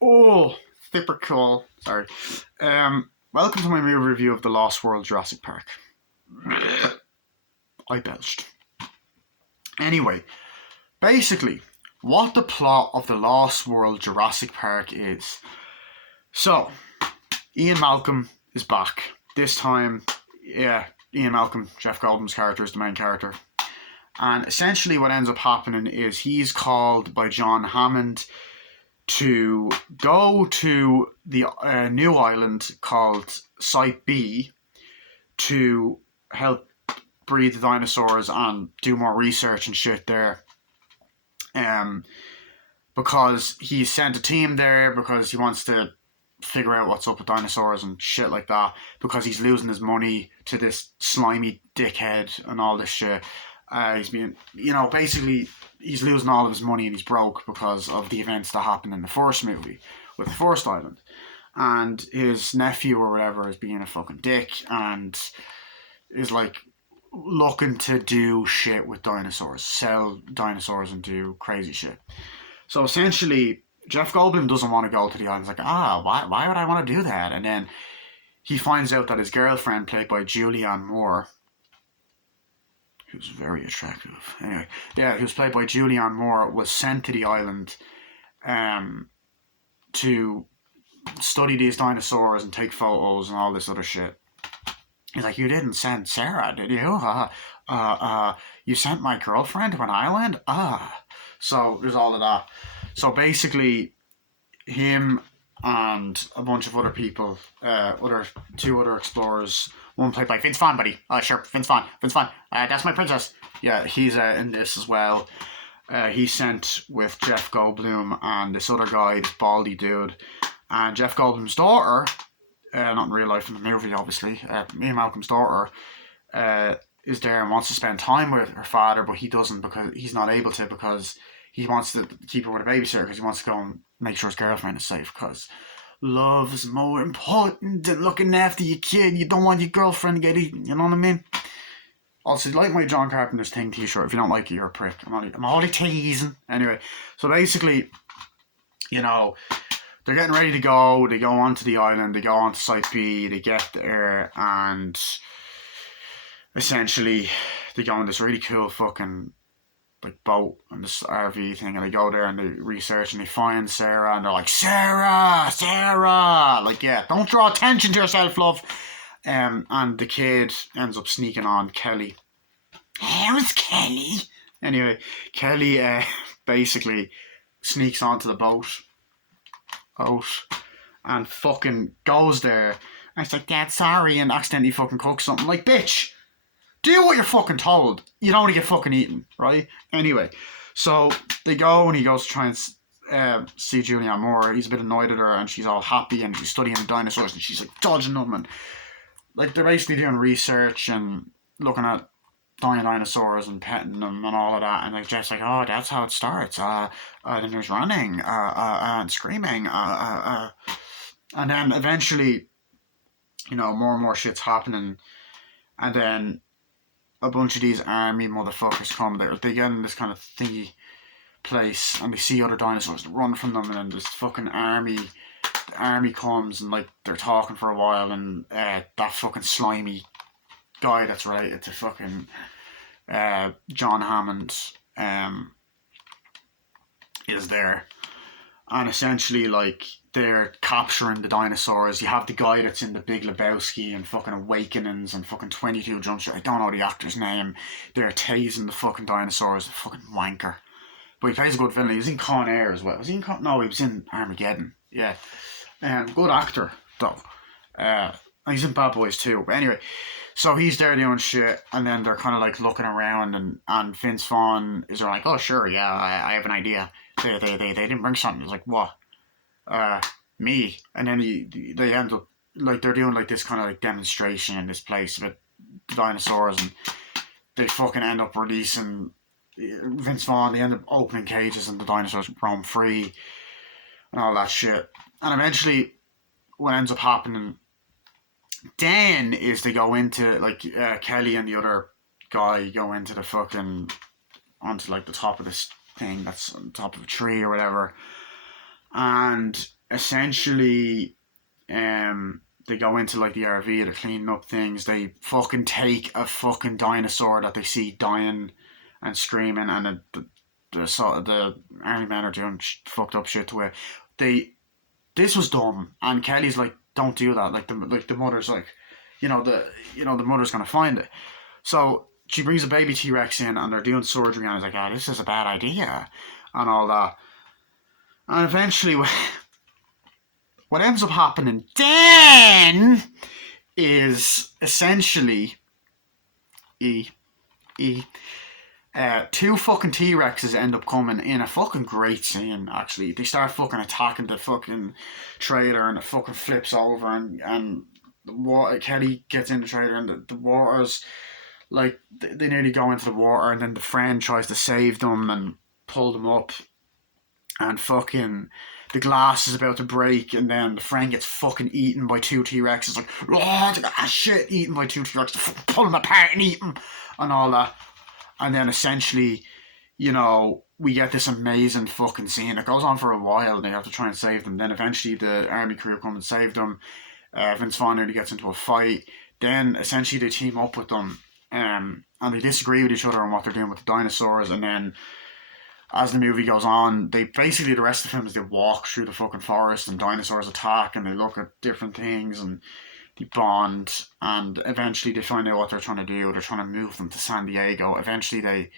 Oh, super cool. Sorry. Welcome to my movie review of The Lost World Jurassic Park. I belched. Anyway, basically, what the plot of The Lost World Jurassic Park is. So, Ian Malcolm is back. This time, yeah, Ian Malcolm, Jeff Goldblum's character, is the main character. And essentially, what ends up happening is he's called by John Hammond to go to the new island called Site B to help breed the dinosaurs and do more research and shit there. Um, because he sent a team there because he wants to figure out what's up with dinosaurs and shit like that. Because he's losing his money to this slimy dickhead and all this shit. He's being, basically he's losing all of his money and he's broke because of the events that happened in the first movie with the first island. And his nephew or whatever is being a fucking dick and is like looking to do shit with dinosaurs, sell dinosaurs and do crazy shit. So essentially, Jeff Goldblum doesn't want to go to the island. He's like, why would I want to do that? And then he finds out that his girlfriend, played by Julianne Moore, who's very attractive. Anyway, yeah, who's played by Julianne Moore, was sent to the island to study these dinosaurs and take photos and all this other shit. He's like, you didn't send Sarah, did you? You sent my girlfriend to an island? So there's all of that. So basically, him and a bunch of other people, two other explorers, one played by Vince Vaughn, buddy. Sure, Vince Vaughn. That's my princess. Yeah, he's in this as well. He's sent with Jeff Goldblum and this other guy, this baldy dude, and Jeff Goldblum's daughter. Not in real life, in the movie, obviously. Ian Malcolm's daughter is there and wants to spend time with her father, but he doesn't because he's not able to because he wants to keep her with a babysitter because he wants to go and make sure his girlfriend is safe because love is more important than looking after your kid. You don't want your girlfriend to get eaten, you know what I mean? Also, like my John Carpenter's Thing t-shirt. If you don't like it, you're a prick. I'm only teasing. Anyway, so basically, they're getting ready to go. They go onto the island. They go onto Site B. They get there, and essentially, they go on this really cool fucking boat and this RV thing, and they go there and they research and they find Sarah, and they're like, Sarah, like, yeah, don't draw attention to yourself, love. And the kid ends up sneaking on Kelly. Who's Kelly? Anyway, Kelly basically sneaks onto the boat and fucking goes there. And it's like, Dad, sorry, and accidentally fucking cooks something. Like, bitch, do what you're fucking told. You don't want to get fucking eaten, right? Anyway, so they go and he goes to try and see Julianne Moore. He's a bit annoyed at her and she's all happy and she's studying the dinosaurs and she's like dodging them and like they're basically doing research and looking at dying dinosaurs and petting them and all of that, and like Jeff's like, oh, that's how it starts. Then there's running, and screaming, and then eventually, more and more shit's happening, and then a bunch of these army motherfuckers come there. They get in this kind of thingy place, and they see other dinosaurs, they run from them, and then this fucking army comes and like they're talking for a while, and that fucking slimy guy that's related to fucking John Hammond is there, and essentially like they're capturing the dinosaurs. You have the guy that's in The Big Lebowski and fucking Awakenings and fucking 22 Jump Street. I don't know the actor's name. They're tasing the fucking dinosaurs. The fucking wanker. But he plays a good villain. He was in Con Air as well. Was he in Con? No, he was in Armageddon. Yeah. Good actor though. He's in Bad Boys too. But anyway, so he's there doing shit, and then they're kind of like looking around, and Vince Vaughn is like, oh sure, yeah, I have an idea. They didn't bring something. It's like, what? Me. And then they end up like they're doing like this kind of like demonstration in this place with the dinosaurs, and they fucking end up releasing Vince Vaughn. They end up opening cages, and the dinosaurs roam free, and all that shit. And eventually, what ends up happening then is they go into like Kelly and the other guy go into the fucking onto like the top of this thing that's on top of a tree or whatever, and essentially, they go into like the RV, they're cleaning up things. They fucking take a fucking dinosaur that they see dying and screaming, and the army men are doing fucked up shit to it. This was dumb, and Kelly's like, don't do that. Like the mother's like, the mother's gonna find it. So she brings a baby T Rex in, and they're doing surgery, and he's like, oh, this is a bad idea, and all that. And eventually, what ends up happening then is essentially E E. Two fucking T Rexes end up coming in a fucking great scene. Actually, they start fucking attacking the fucking trailer, and it fucking flips over, and the water. Kelly gets in the trailer, and the water's like they nearly go into the water, and then the friend tries to save them and pull them up, and fucking the glass is about to break, and then the friend gets fucking eaten by two T Rexes. Like, oh shit, eaten by two T Rexes, pull them apart and eat them, and all that. And then essentially, we get this amazing fucking scene. It goes on for a while, and they have to try and save them. Then eventually the army crew come and save them. Vince Vaughn nearly gets into a fight. Then essentially they team up with them, and they disagree with each other on what they're doing with the dinosaurs. And then as the movie goes on, they basically, the rest of the film is they walk through the fucking forest, and dinosaurs attack, and they look at different things, and they bond, and eventually they find out what they're trying to do. They're trying to move them to San Diego. Eventually they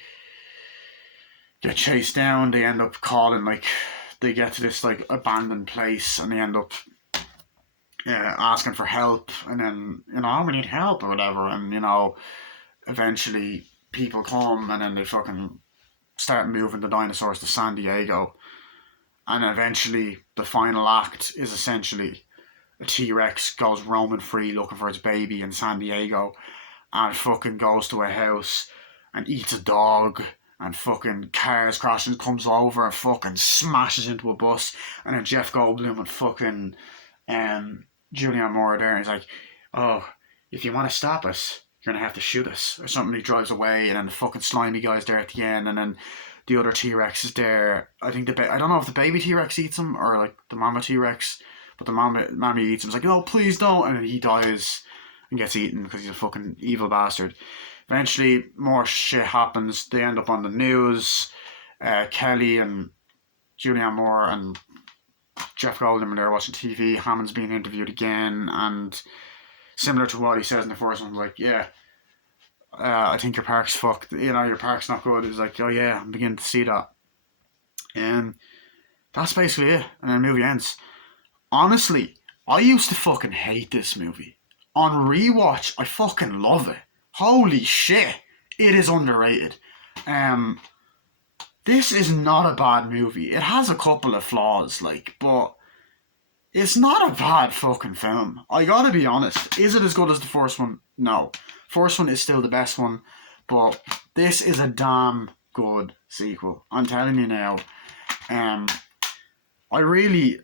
get chased down. They end up calling, like, they get to this like abandoned place, and they end up asking for help, and then we need help or whatever, and eventually people come, and then they fucking start moving the dinosaurs to San Diego, and eventually the final act is essentially a T-Rex goes roaming free looking for its baby in San Diego, and fucking goes to a house and eats a dog, and fucking cars crash and comes over and fucking smashes into a bus, and then Jeff Goldblum and fucking Julianne Moore there, and he's like, oh, if you want to stop us, you're going to have to shoot us, or something. He drives away, and then the fucking slimy guy's there at the end, and then the other T-Rex is there. I think I don't know if the baby T-Rex eats him, or like the mama T-Rex, but the mommy eats him. It's like, no, please don't, and then he dies and gets eaten because he's a fucking evil bastard. Eventually, more shit happens. They end up on the news. Kelly and Julianne Moore and Jeff Goldblum are there watching TV. Hammond's being interviewed again, and similar to what he says in the first one, like, yeah, I think your park's fucked. Your park's not good. He's like, oh yeah, I'm beginning to see that. And that's basically it. And then the movie ends. Honestly, I used to fucking hate this movie. On rewatch, I fucking love it. Holy shit, it is underrated. This is not a bad movie. It has a couple of flaws, but it's not a bad fucking film. I gotta be honest. Is it as good as the first one? No. First one is still the best one, but this is a damn good sequel. I'm telling you now. I really,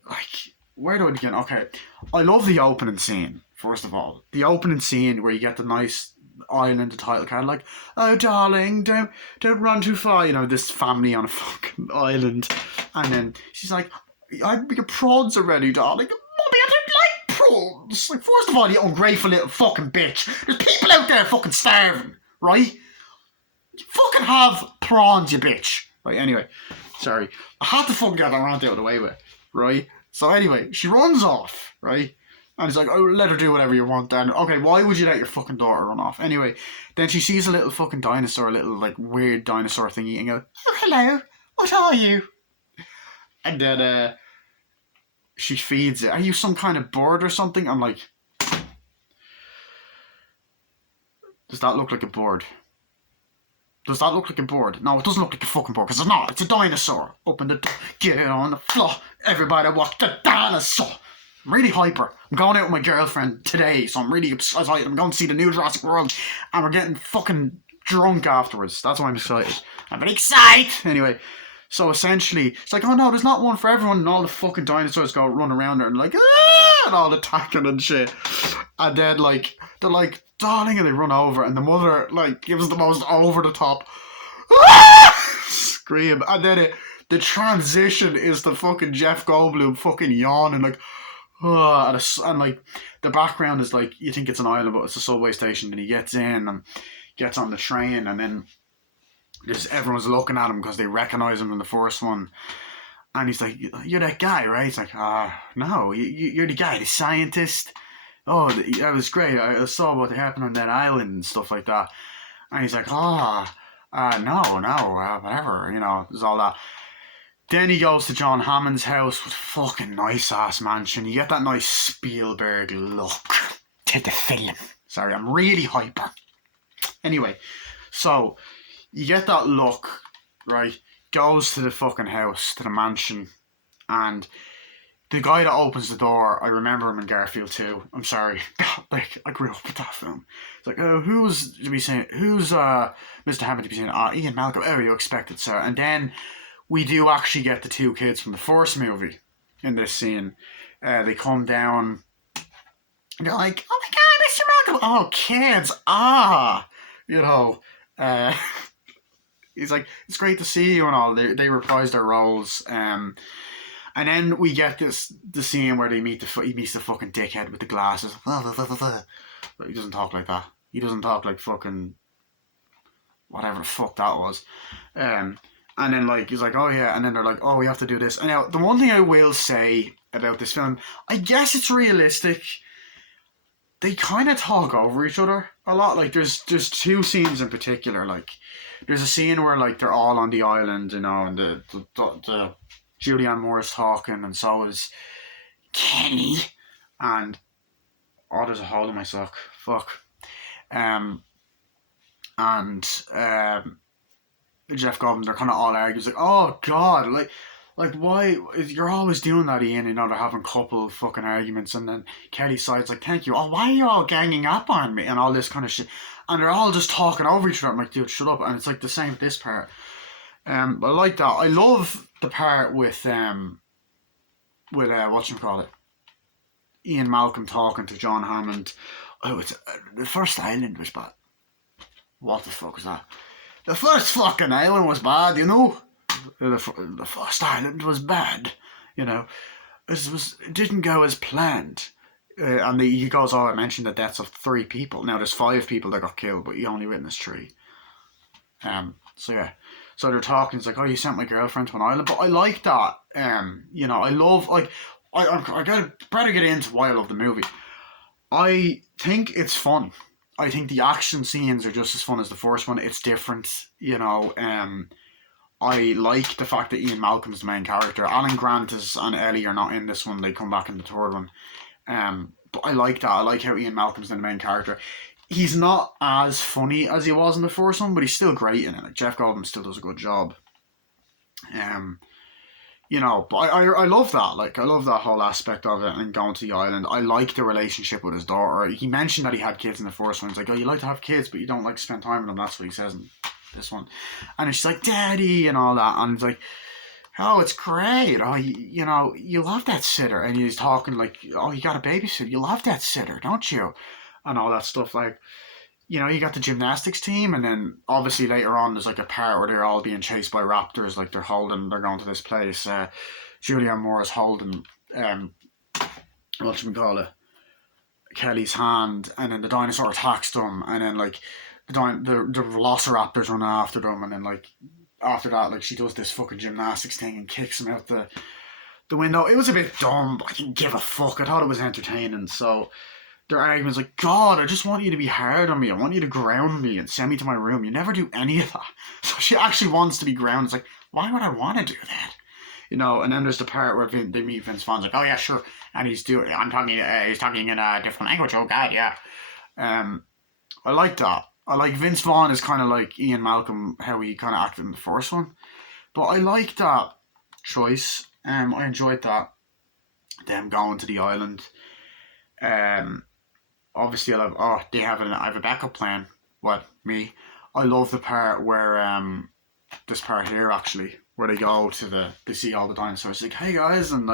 where do I begin? Okay, I love the opening scene, first of all. The opening scene where you get the nice island, the title card, like, oh darling, don't run too far. This family on a fucking island. And then she's like, your prawns are ready, darling. Mommy, I don't like prawns. Like, first of all, you ungrateful little fucking bitch. There's people out there fucking starving, right? You fucking have prawns, you bitch. Right, anyway, sorry. I had to fucking get that rant out of the way with, right? So anyway, she runs off, right? And he's like, oh, let her do whatever you want then. Okay, why would you let your fucking daughter run off? Anyway, then she sees a little fucking dinosaur, a little, weird dinosaur thingy, and goes, oh, hello, what are you? And then she feeds it. Are you some kind of bird or something? I'm like, does that look like a bird? Does that look like a bird? No, it doesn't look like a fucking bird, because it's not. It's a dinosaur. Open the door, get on the floor. Everybody watch the dinosaur. I'm really hyper. I'm going out with my girlfriend today, so I'm really excited. I'm going to see the new Jurassic World, and we're getting fucking drunk afterwards. That's why I'm excited. I'm very excited. Anyway, so essentially, it's like, oh no, there's not one for everyone, and all the fucking dinosaurs go run around her, and like, ah, and all attacking and shit. And then, they're like, darling, and they run over, and the mother, gives the most over the top scream, and then the transition is the fucking Jeff Goldblum fucking yawning like, oh, and like the background is like you think it's an island, but it's a subway station. And he gets in and gets on the train, and then just everyone's looking at him because they recognize him in the first one. And he's like, "You're that guy, right?" He's like, no, you're the guy, the scientist. Oh, that was great. I saw what happened on that island and stuff like that. And he's like, no, whatever, there's all that. Then he goes to John Hammond's house with a fucking nice ass mansion. You get that nice Spielberg look to the film. Sorry, I'm really hyper. Anyway, so you get that look, right? Goes to the fucking house, to the mansion, and the guy that opens the door, I remember him in Garfield too. I'm sorry, like I grew up with that film. It's like, who's Mr. Hammond to be saying? Ian Malcolm. Oh, you expected, sir. And then we do actually get the two kids from the first movie in this scene. They come down. And they're like, "Oh my God, Mr. Malcolm! Oh, kids! He's like, it's great to see you and all. They reprise their roles. And then we get the scene where he meets the fucking dickhead with the glasses. But he doesn't talk like that. He doesn't talk like fucking whatever the fuck that was. And then like he's like, oh yeah, and then they're like, oh, we have to do this. And now the one thing I will say about this film, I guess it's realistic. They kind of talk over each other a lot. Like there's two scenes in particular. Like there's a scene where like they're all on the island, and the Julianne Moore's talking, and so is Kenny, and there's a hole in my sock. Fuck. Jeff Goldblum, they're kind of all arguing. It's like, oh God, like why you're always doing that, Ian? They're having couple fucking arguments, and then Kelly sides like, thank you. Oh, why are you all ganging up on me and all this kind of shit? And they're all just talking over each other. I'm like, dude, shut up. And it's like the same with this part. I like that. I love the part with whatchamacallit, Ian Malcolm talking to John Hammond. Oh, it's the first island was bad. What the fuck was that? The first fucking island was bad, The first island was bad, It didn't go as planned. And he goes, I mentioned the deaths of 3 people. Now there's 5 people that got killed, but you only witnessed 3. So yeah. So they're talking, it's like, oh, you sent my girlfriend to an island. But I like that. I love, like, I better get into why I love the movie. I think it's fun. I think the action scenes are just as fun as the first one. It's different, I like the fact that Ian Malcolm's the main character. Alan Grant and Ellie are not in this one. They come back in the third one. But I like that. I like how Ian Malcolm's the main character. He's not as funny as he was in the first one, but he's still great in it. Like Jeff Goldblum still does a good job. But I love that. Like I love that whole aspect of it and going to the island. I like the relationship with his daughter. He mentioned that he had kids in the first one. He's like, oh, you like to have kids, but you don't like to spend time with them. That's what he says in this one. And she's like, Daddy, and all that. And it's like, oh, it's great. Oh, you love that sitter. And he's talking like, oh, you got a babysitter. You love that sitter, don't you? And all that stuff. Like, you got the gymnastics team, and then obviously later on there's like a part where they're all being chased by raptors. Like they're going to this place. Julianne Moore is holding, Kelly's hand, and then the dinosaur attacks them, and then like the velociraptors run after them, and then like after that, like she does this fucking gymnastics thing and kicks him out the window. It was a bit dumb, but I didn't give a fuck. I thought it was entertaining. So their arguments like, God, I just want you to be hard on me. I want you to ground me and send me to my room. You never do any of that. So she actually wants to be grounded. It's like, why would I want to do that? And then there's the part where they meet Vince Vaughn's like, oh yeah, sure. And he's talking in a different language. Oh God, yeah. I like that. I like Vince Vaughn is kind of like Ian Malcolm, how he kind of acted in the first one. But I like that choice. I enjoyed that. Them going to the island. Obviously I have a backup plan. What, me? I love the part where this part here actually, where they go to they see all the dinosaurs, like, hey guys, and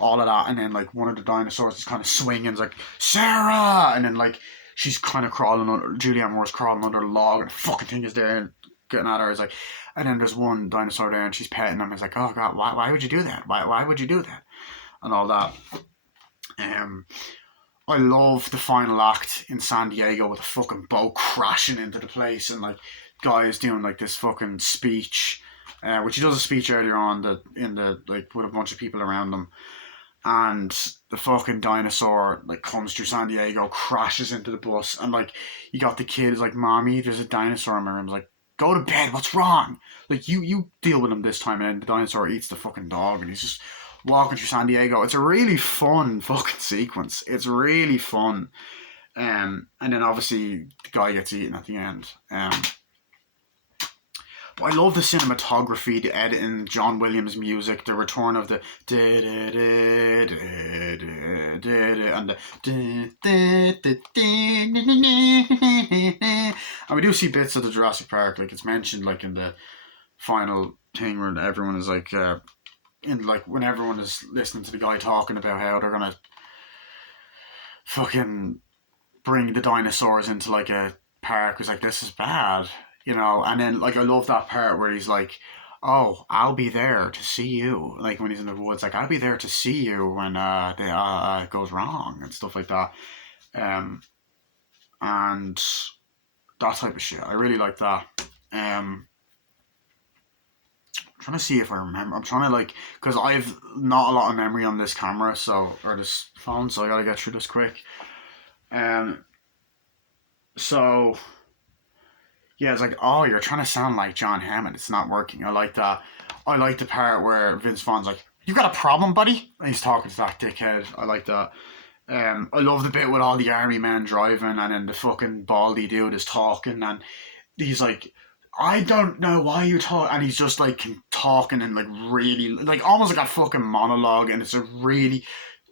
all of that, and then like one of the dinosaurs is kind of swinging, it's like, Sarah, and then like she's kind of crawling under, Julianne Moore's crawling under the log, and the fucking thing is there, and getting at her. It's like, and then there's one dinosaur there, and she's petting him. It's like, oh god, why would you do that? Why would you do that? And all that. I love the final act in San Diego with the fucking boat crashing into the place, and like guys doing like this fucking speech, which he does a speech earlier on in the like with a bunch of people around him, and the fucking dinosaur like comes through San Diego, crashes into the bus, and like you got the kid is like, "Mommy, there's a dinosaur in my room." It's like, go to bed. What's wrong? Like you deal with him this time, and the dinosaur eats the fucking dog, and he's just walking through San Diego. It's a really fun fucking sequence. It's really fun. And then obviously the guy gets eaten at the end. But I love the cinematography, the editing, John Williams music, the return of the and and we do see bits of the Jurassic Park, like it's mentioned like in the final thing where everyone is like in like when everyone is listening to the guy talking about how they're gonna fucking bring the dinosaurs into like a park. It's like, this is bad, you know. And then like I love that part where he's like, oh, I'll be there to see you, like when he's in the woods, like I'll be there to see you when it goes wrong and stuff like that. And that type of shit, I really like that. Trying to see if I remember. I'm trying to like, because I've not a lot of memory on this camera, so or this phone, so I gotta get through this quick. So yeah, it's like, oh, you're trying to sound like John Hammond. It's not working. I like that. I like the part where Vince Vaughn's like, "You got a problem, buddy?" And he's talking to that dickhead. I like that. I love the bit with all the army men driving, and then the fucking baldy dude is talking, and he's like, I don't know why you talk, and he's just like talking and like really like almost like a fucking monologue, and it's a really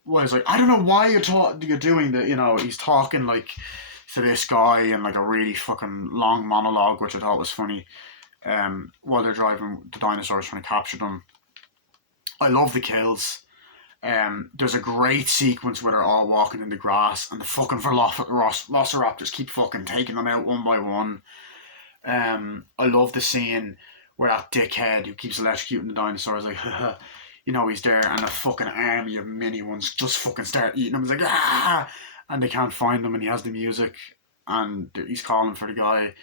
was like, I don't know why you're doing that, you know. He's talking like to this guy in like a really fucking long monologue, which I thought was funny. While they're driving the dinosaurs trying to capture them. I love the kills. There's a great sequence where they're all walking in the grass, and the fucking velociraptors keep fucking taking them out one by one. I love the scene where that dickhead who keeps electrocuting the dinosaurs, like, you know, he's there, and a fucking army of mini ones just fucking start eating him. He's like, ah, and they can't find him, and he has the music, and he's calling for the guy.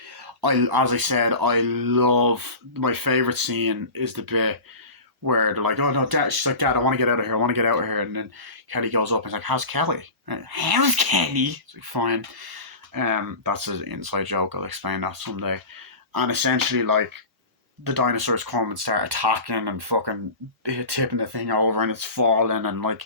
As I said, I love, my favorite scene is the bit where they're like, oh no, Dad. She's like, Dad, I want to get out of here. I want to get out of here. And then Kelly goes up and he's like, how's Kelly? How's Kelly? It's like, fine. That's an inside joke. I'll explain that someday. And essentially, like, the dinosaurs come and start attacking and fucking tipping the thing over, and it's falling, and like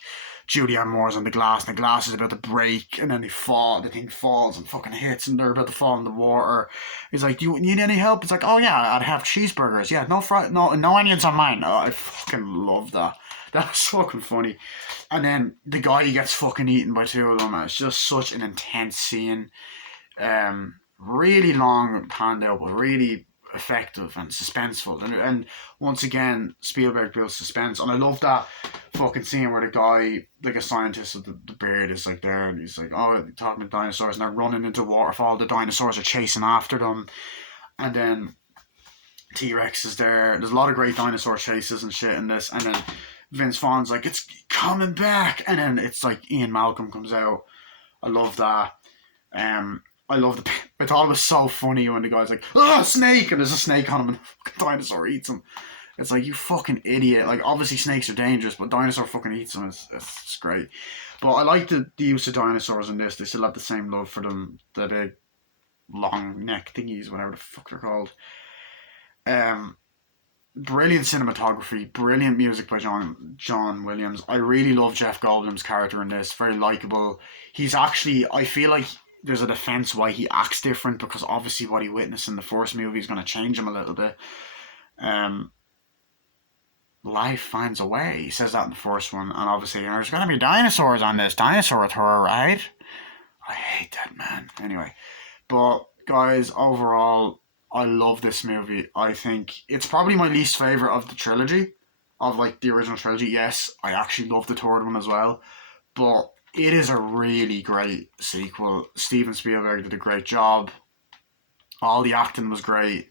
Julianne Moore's on the glass, and the glass is about to break, and then they fall, the thing falls and fucking hits, and they're about to fall in the water. He's like, do you need any help? It's like, oh yeah, I'd have cheeseburgers. Yeah, no onions on mine. Oh, I fucking love that. That's fucking funny. And then the guy gets fucking eaten by two of them. It's just such an intense scene. Really long handout, but really effective and suspenseful. And once again, Spielberg builds suspense. And I love that fucking scene where the guy, like a scientist with the beard, is like there, and he's like, oh, talking about dinosaurs, and they're running into a waterfall. The dinosaurs are chasing after them. And then T-Rex is there. There's a lot of great dinosaur chases and shit in this. And then Vince Vaughn's like, it's coming back. And then it's like Ian Malcolm comes out. I love that. I love I thought it was so funny when the guy's like, oh, snake! And there's a snake on him, and the fucking dinosaur eats him. It's like, you fucking idiot. Like, obviously snakes are dangerous, but dinosaur fucking eats them. It's great. But I like the use of dinosaurs in this. They still have the same love for them. The big long neck thingies, whatever the fuck they're called. Brilliant cinematography, brilliant music by John Williams. I really love Jeff Goldblum's character in this. Very likable. He's actually, I feel like there's a defense why he acts different, because obviously what he witnessed in the first movie is going to change him a little bit. Life finds a way. He says that in the first one, and obviously there's going to be dinosaurs on this dinosaur tour, right? I hate that, man. Anyway, but guys, overall, I love this movie. I think it's probably my least favorite of the trilogy, of like the original trilogy. Yes, I actually love the third one as well, but it is a really great sequel. Steven Spielberg did a great job. All the acting was great.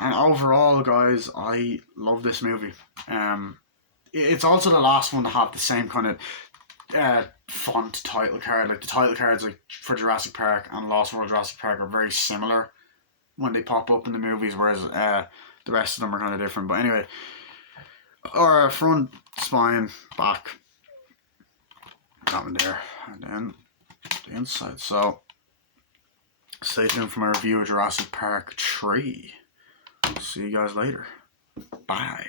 And overall, guys, I love this movie. It's also the last one to have the same kind of font title card. Like the title cards, like for Jurassic Park and Lost World Jurassic Park, are very similar when they pop up in the movies, whereas the rest of them are kind of different. But anyway, our front, spine, back, that one there, and then the inside. So stay tuned for my review of Jurassic Park 3. See you guys later. Bye.